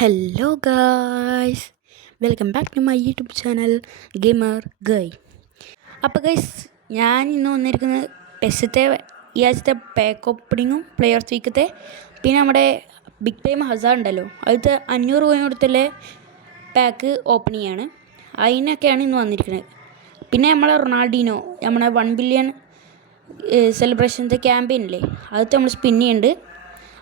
Hello guys, welcome back to my YouTube channel gamer guy. അപ്പോൾ guys, ഞാൻ ഇന്ന് വന്നിരിക്കുന്നത് പെസ്സത്തെ ഈ ആഴ്ചത്തെ പാക്ക് ഓപ്പണിങ്ങും പ്ലെയേഴ്സ് വീക്കത്തെ പിന്നെ നമ്മുടെ ബിഗ് ടൈം ഹസാർഡ് ഉണ്ടല്ലോ, അതിലത്തെ 500 രൂപ കൊടുത്തുള്ള പാക്ക് ഓപ്പണിംഗ് ആണ്. അതിനൊക്കെയാണ് ഇന്ന് വന്നിരിക്കുന്നത്. പിന്നെ നമ്മളെ റൊണാൾഡീനോ, നമ്മളെ 1 ബില്യൺ സെലിബ്രേഷൻ്റെ ക്യാമ്പയിൻ ഇല്ലേ, അതൊക്കെ നമ്മൾ സ്പിൻ ചെയ്യുന്നുണ്ട്.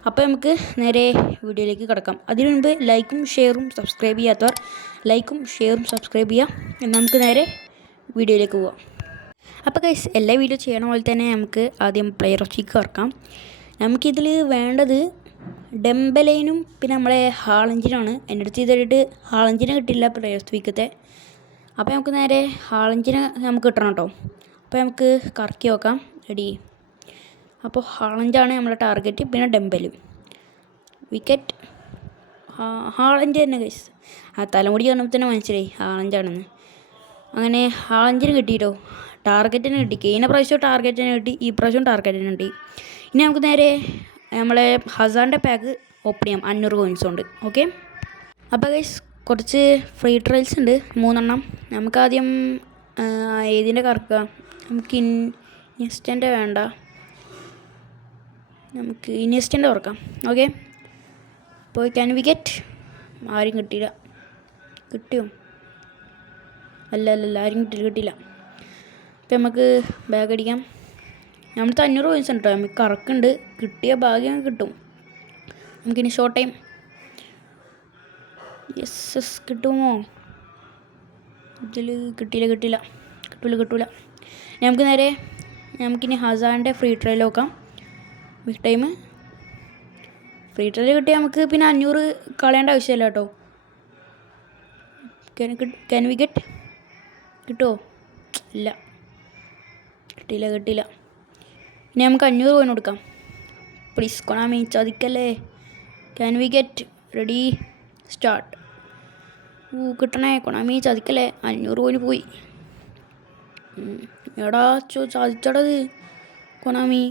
അപ്പോൾ നമുക്ക് നേരെ വീഡിയോയിലേക്ക് കിടക്കാം. അതിനു മുൻപ് ലൈക്കും ഷെയറും സബ്സ്ക്രൈബ് ചെയ്യാത്തവർ ലൈക്കും ഷെയറും സബ്സ്ക്രൈബ് ചെയ്യാം. നമുക്ക് നേരെ വീഡിയോയിലേക്ക് പോവാം. അപ്പോൾ ഗൈസ്, എല്ലാ വീഡിയോ ചെയ്യണ പോലെ തന്നെ നമുക്ക് ആദ്യം പ്ലെയർ ഓഫ് വീക്ക് ഇറക്കാം. നമുക്കിതിൽ വേണ്ടത് ഡെംബലൈനും പിന്നെ നമ്മളെ ഹാളഞ്ചിനാണ്. എൻ്റെ അടുത്ത് ചെയ്തിട്ട് ഹാളഞ്ചിനെ കിട്ടില്ല പ്ലെയർ ഓഫ് വീക്കത്തെ. അപ്പോൾ നമുക്ക് നേരെ ഹാളഞ്ചിനെ നമുക്ക് കിട്ടണം കേട്ടോ. അപ്പോൾ നമുക്ക് കറക്കി നോക്കാം. റെഡി. അപ്പോൾ ഹാളഞ്ചാണ് നമ്മളെ ടാർഗറ്റ്, പിന്നെ ഡെംബലും വിക്കറ്റ്. ഹാളഞ്ച് തന്നെ ഗൈസ്. ആ തലമുടി കാണുമ്പോൾ തന്നെ മനസ്സിലായി ഹാളഞ്ചാണെന്ന്. അങ്ങനെ ഹാളഞ്ചിന് കിട്ടിയിട്ടോ, ടാർഗറ്റിന് കിട്ടി. കഴിഞ്ഞ പ്രാവശ്യം ടാർഗറ്റിന് കിട്ടി, ഈ പ്രാവശ്യം ടാർഗറ്റിന് കിട്ടി. ഇനി നമുക്ക് നേരെ നമ്മളെ ഹസാറിൻ്റെ പാക്ക് ഓപ്പൺ ചെയ്യാം 500 കോയിൻസ് കൊണ്ട്. ഓക്കെ. അപ്പോൾ ഗൈസ്, കുറച്ച് ഫ്രീ ട്രയൽസ് ഉണ്ട്, 3 എണ്ണം. നമുക്കാദ്യം ഏതിൻ്റെ കറക്കാം? നമുക്ക് ഇൻസ്റ്റൻ്റ് വേണ്ട, നമുക്ക് ഇനിയസ്റ്റൻ്റെ ഓർക്കാം. ഓക്കെ. അപ്പോൾ ക്യാൻ വി ഗെറ്റ്? ആരും കിട്ടിയില്ല. കിട്ടിയോ? അല്ല ആരും കിട്ടിയില്ല. അപ്പോൾ നമുക്ക് ബാഗ് അടിക്കാം. നമ്മളത്തെ 500 കോയിൻസ് ഉണ്ട് കേട്ടോ. നമുക്ക് കറക്കുണ്ട്, കിട്ടിയ ഭാഗ്യം കിട്ടും. നമുക്കിനി ഷോർട്ട് ടൈം. യെസ് കിട്ടുമോ? ഇതിൽ കിട്ടില്ല. നമുക്കിനി ഹസാറിൻ്റെ ഫ്രീ ട്രയൽ നോക്കാം. ബിഗ് ടൈം ഫ്രീ ട്രയൽ കിട്ടിയാൽ നമുക്ക് പിന്നെ 500 കളയേണ്ട ആവശ്യമില്ല കേട്ടോ. Can we get? കിട്ടുമോ? ഇല്ല, കിട്ടിയില്ല. ഇനി നമുക്ക് 500 കോയിൻ കൊടുക്കാം. പ്ലീസ് കൊണാമി, ചതിക്കല്ലേ. Can we get? Ready, start. കിട്ടണേ കൊണാമി, ചതിക്കല്ലേ. 500 കോയിൻ പോയി. എടാ ചതിച്ചടത് കൊണാമി.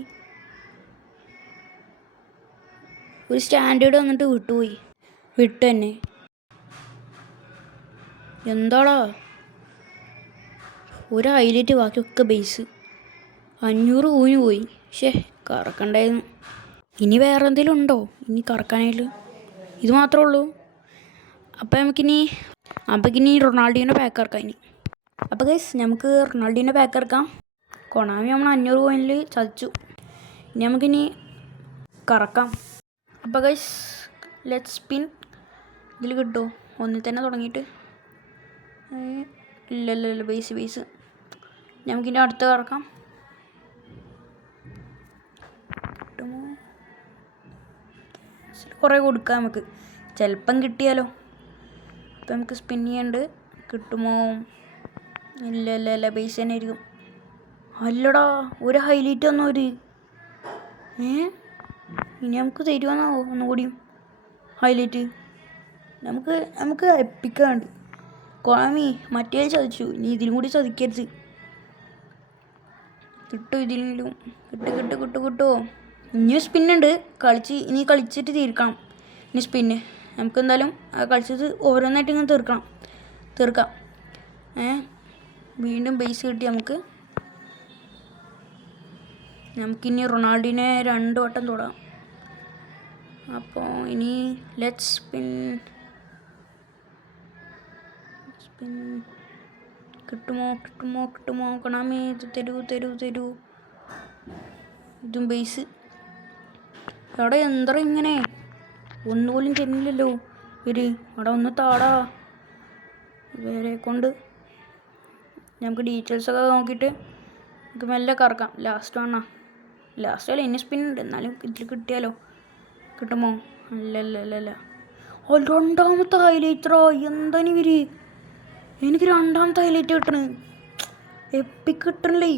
ഒരു സ്റ്റാൻഡേർഡ് വന്നിട്ട് വിട്ടു തന്നെ. എന്താടാ, ഒരു ഹൈലൈറ്റ്, ബാക്കിയൊക്കെ ബേസ്. 500 കോയിന് പോയി. കറക്കണ്ടായിരുന്നു. ഇനി വേറെ എന്തെങ്കിലും ഉണ്ടോ ഇനി കറക്കാനായിട്ട്? ഇത് മാത്രമേ ഉള്ളൂ. അപ്പോൾ നമുക്കിനി റൊണാൾഡീൻ്റെ പാക്ക് ഇറക്കാം ഇനി. അപ്പോൾ ഗൈസ്, നമുക്ക് റൊണാൾഡീൻ്റെ പാക്ക് ഇറക്കാം. കൊണാമി നമ്മൾ 500 കോയിനിൽ ചതിച്ചു. ഇനി നമുക്കിനി കറക്കാം. അപ്പോൾ ഗൈസ്, ലെറ്റ്സ് സ്പിൻ. ഇതിൽ കിട്ടുമോ? ഒന്നിൽ തന്നെ തുടങ്ങിയിട്ട്? ഇല്ല ബേസ്. നമുക്കിനി അടുത്ത് കറക്കാം. കിട്ടുമോ? കുറേ കൊടുക്കാം നമുക്ക്, ചിലപ്പം കിട്ടിയാലോ. അപ്പം നമുക്ക് സ്പിൻ ചെയ്യാണ്ട്. കിട്ടുമോ? ഇല്ല ബേസ് തന്നെ ആയിരിക്കും. അല്ലടാ, ഒരു ഹൈലൈറ്റ് വന്നോ ഒരു. ഇനി നമുക്ക് തരുവാന്നാവോ ഒന്നുകൂടിയും ഹൈലൈറ്റ്? നമുക്ക് എപ്പിക്കാണ്ട്. കൊണാമി മറ്റേ ചതിച്ചു, ഇനി ഇതിലും കൂടി ചതിക്കരുത്. കിട്ടും ഇതിലും. കിട്ടുമോ? ഇനി സ്പിന്നുണ്ട്, ഇനി കളിച്ചിട്ട് തീർക്കണം. ഇനി സ്പിന്ന് നമുക്ക് എന്തായാലും കളിച്ചത് ഓരോന്നായിട്ട് ഇങ്ങനെ തീർക്കാം. വീണ്ടും ബേസ് കിട്ടി നമുക്കിനി റൊണാൾഡീനെ 2 വട്ടം തൊടാം. അപ്പോൾ ഇനി ലെറ്റ്സ് സ്പിൻ. കിട്ടുമോ? കൊണാമി തരൂ. ഇതും ബേസ്. അവിടെ എന്താ ഇങ്ങനെ ഒന്നുപോലും ചെന്നില്ലല്ലോ അവിടെ ഒന്ന് താടാ. ഇവരെ കൊണ്ട് നമുക്ക് ഡീറ്റെയിൽസൊക്കെ നോക്കിയിട്ട് നമുക്ക് മെല്ലെ കറക്കാം. ലാസ്റ്റ് അല്ല, ഇനി സ്പിൻ ഉണ്ട്, എന്നാലും ഇതിൽ കിട്ടിയാലോ. കിട്ടുമോ? അല്ല. രണ്ടാമത്തെ ഹൈലൈറ്ററോ? എന്താണ് ഇവര്? എനിക്ക് രണ്ടാമത്തെ ഹൈലൈറ്റ് കിട്ടണ. എപ്പിക്ക് കിട്ടണല്ലേ.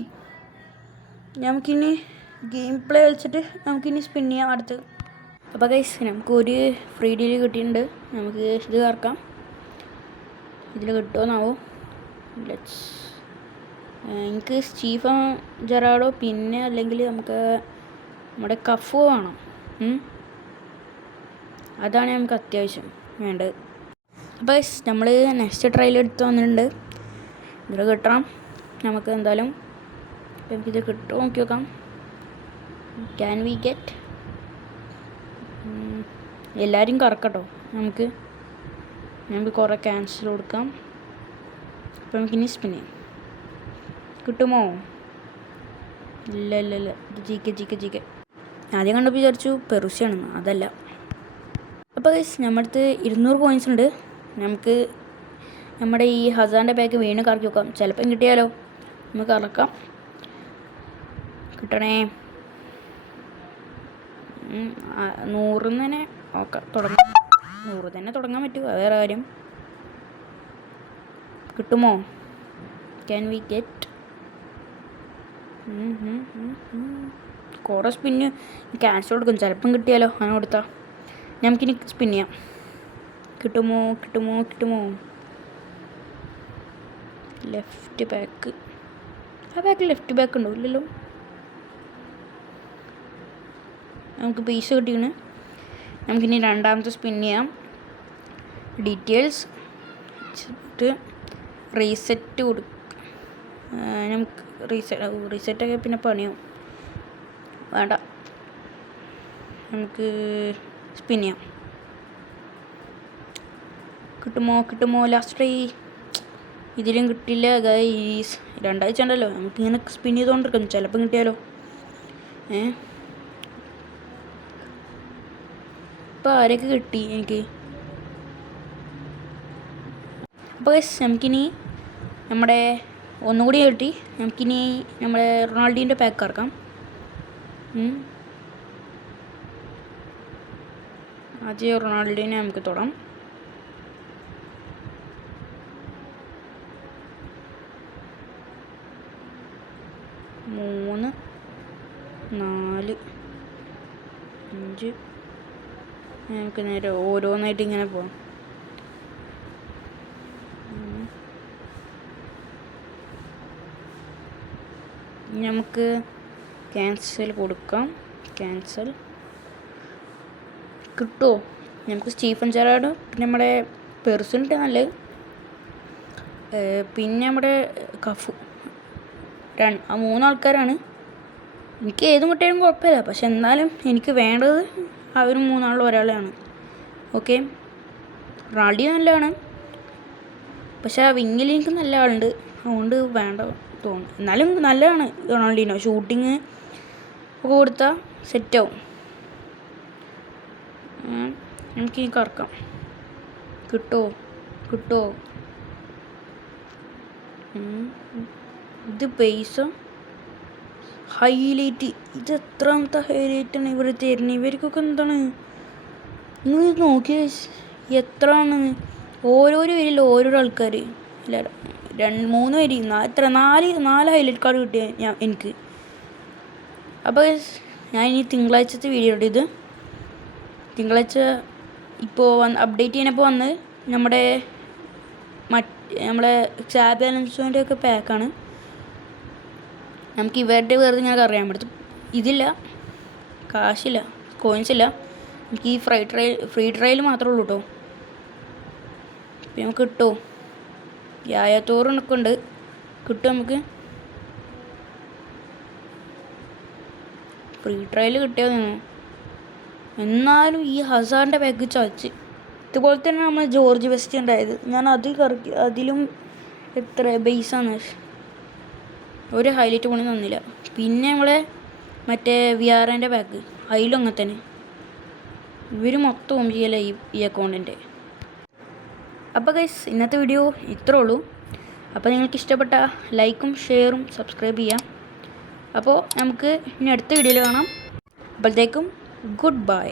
നമുക്കിനി ഗെയിം പ്ലേ കളിച്ചിട്ട് നമുക്കിനി സ്പിൻ ചെയ്യാം അടുത്ത്. അപ്പോൾ ഗൈസ്, നമുക്ക് ഒരു ഫ്രീ ഡീൽ കിട്ടിയിട്ടുണ്ട്. നമുക്ക് ഇത് കറക്കാം. ഇതിൽ കിട്ടുമോന്നാവോ? എനിക്ക് സ്റ്റീഫൻ ജെറാർഡോ, പിന്നെ അല്ലെങ്കിൽ നമുക്ക് നമ്മുടെ കഫോ വേണം. അതാണ് നമുക്ക് അത്യാവശ്യം. വേണ്ടത്. അപ്പോൾ നമ്മൾ നെക്സ്റ്റ് ട്രയൽ എടുത്ത് വന്നിട്ടുണ്ട്. ഇതിൽ കിട്ടണം നമുക്ക് എന്തായാലും. നമുക്കിത് കിട്ടുമോ നോക്കി നോക്കാം. Can we get? എല്ലാവരും കറക്കട്ടോ. നമുക്ക് കുറേ ക്യാൻസൽ കൊടുക്കാം. അപ്പോൾ നമുക്കിനി സ്പിൻ ചെയ്യാം. കിട്ടുമോ? ഇല്ല ഇത് ജി കെ ആദ്യം കണ്ടപ്പോൾ വിചാരിച്ചു പെറുസിയാണെന്ന്. അതല്ല. അപ്പോൾ നമ്മുടെ അടുത്ത് 200 കോയിൻസ് ഉണ്ട്. നമുക്ക് നമ്മുടെ ഈ ഹസാൻ്റെ പാക്ക് വീണ് കറക്കി വെക്കാം. ചിലപ്പം കിട്ടിയാലോ. നമുക്ക് കറക്കാം. കിട്ടണേ. 100 തന്നെ തുടങ്ങാം. 100 തന്നെ തുടങ്ങാൻ പറ്റുമോ? വേറെ കാര്യം. കിട്ടുമോ? Can we get? കുറേ സ്പിന്ന് ക്യാൻസൽ കൊടുക്കും. ചിലപ്പം കിട്ടിയാലോ. അങ്ങനെ കൊടുത്താൽ നമുക്കിനി സ്പിൻ ചെയ്യാം. കിട്ടുമോ? Left back. ആ ബാക്കിൽ ലെഫ്റ്റ് ബാക്ക് ഉണ്ടോ? ഇല്ലല്ലോ. നമുക്ക് പൈസ കിട്ടിയാണ്. നമുക്കിനി രണ്ടാമത്തെ സ്പിൻ ചെയ്യാം. ഡീറ്റെയിൽസ് റീസെറ്റ് കൊടുക്കുക. നമുക്ക് റീസെറ്റൊക്കെ പിന്നെ പണിയാവും. വേണ്ട. നമുക്ക് സ്പിൻ ചെയ്യാം. കിട്ടുമോ? Last try. ഇതിലും കിട്ടില്ല ഗൈസ്. 2 ആഴ്ച ഉണ്ടല്ലോ. നമുക്കിങ്ങനെ സ്പിൻ ചെയ്തുകൊണ്ടിരിക്കും. ചിലപ്പം കിട്ടിയാലോ. ഇപ്പോൾ ആരൊക്കെ കിട്ടി എനിക്ക്? അപ്പോൾ ഗൈസ് നമുക്കിനി നമ്മുടെ ഒന്നുകൂടി കിട്ടി. നമുക്കിനി നമ്മുടെ റൊണാൾഡീൻ്റെ പാക്ക് ഇറക്കാം. ആദ്യം റൊണാൾഡീനെ നമുക്ക് തൊടാം. മൂന്ന് 4 5 നമുക്ക് നേരെ ഓരോന്നായിട്ട് ഇങ്ങനെ പോകാം. നമുക്ക് ക്യാൻസൽ കൊടുക്കാം. ക്യാൻസൽ കിട്ടുമോ? നമുക്ക് സ്റ്റീഫൻ ജെറാർഡ് പിന്നെ നമ്മുടെ പെർസിനിട്ട് നല്ലത്. പിന്നെ നമ്മുടെ കഫു. ആ 3 ആൾക്കാരാണ്. എനിക്ക് ഏതും കിട്ടിയാലും കുഴപ്പമില്ല. പക്ഷെ എന്നാലും എനിക്ക് വേണ്ടത് അവർ 3 ആളിൽ ഒരാളെയാണ്. ഓക്കെ. റൊണാൾഡോ നല്ലതാണ്. പക്ഷെ ആ വിങ്ങിൽ എനിക്ക് നല്ല ആളുണ്ട്. അതുകൊണ്ട് വേണ്ട തോന്നുന്നു. എന്നാലും നല്ലതാണ് റൊണാൾഡീനോ. ഷൂട്ടിങ് ഒക്കെ കൊടുത്താൽ സെറ്റാവും. എനിക്ക് കറക്കാം. കിട്ടുമോ? ഇത് പൈസ ഹൈലൈറ്റ്. ഇത് എത്രാമത്തെ ഹൈലൈറ്റാണ് ഇവർ തരുന്നത്? ഇവർക്കൊക്കെ എന്താണ്? നിങ്ങൾ നോക്കിയ എത്രയാണ്? ഓരോരോ പേരിൽ ഓരോരോ ആൾക്കാർ. ഇല്ല 2-3 പേര്. എത്ര 4 ഹൈലൈറ്റ് കാർഡ് കിട്ടിയ എനിക്ക്. അപ്പോൾ ഞാൻ ഇനി തിങ്കളാഴ്ചത്തെ വീഡിയോ ഉണ്ട്. ഇത് തിങ്കളാഴ്ച ഇപ്പോൾ അപ്ഡേറ്റ് ചെയ്യുന്നപ്പോൾ വന്ന് നമ്മുടെ ചാബി അലൻസോൻ്റെ ഒക്കെ പാക്കാണ്. നമുക്ക് ഇവരുടെ വെറുതെ ഇങ്ങനെ അറിയാൻ പറ്റും. ഇതില്ല, കാശില്ല, കോയിൻസ് ഇല്ല. നമുക്ക് ഈ ഫ്രീ ട്രയൽ മാത്രമേ ഉള്ളൂ കേട്ടോ. ഇപ്പം നമുക്ക് കിട്ടുമോ? യാത്തോറൊക്കെ ഉണ്ട്. കിട്ടും നമുക്ക്. ഫ്രീ ട്രയൽ കിട്ടിയാൽ തോന്നുന്നു. എന്നാലും ഈ ഹസാറിൻ്റെ പാക്ക് ചവച്ച്. ഇതുപോലെ തന്നെ നമ്മൾ ജോർജ് വെസ്റ്റ് ഉണ്ടായത്. ഞാൻ അത് കറക്കി. അതിലും എത്ര ബേസാണ്. ഒരു ഹൈലൈറ്റ് പണി തന്നില്ല. പിന്നെ നമ്മളെ മറ്റേ വിആറിൻ്റെ പാക്ക്, അതിലും അങ്ങനെ തന്നെ. ഇവർ മൊത്തം ഓൺ ചെയ്യല ഈ അക്കൗണ്ടിൻ്റെ. അപ്പോൾ ഗൈസ് ഇന്നത്തെ വീഡിയോ ഇത്രേ ഉള്ളൂ. അപ്പോൾ നിങ്ങൾക്ക് ഇഷ്ടപ്പെട്ട ലൈക്കും ഷെയറും സബ്സ്ക്രൈബ് ചെയ്യാം. അപ്പോൾ നമുക്ക് ഇനി അടുത്ത വീഡിയോയിൽ കാണാം. അപ്പോഴത്തേക്കും ഗുഡ് ബൈ.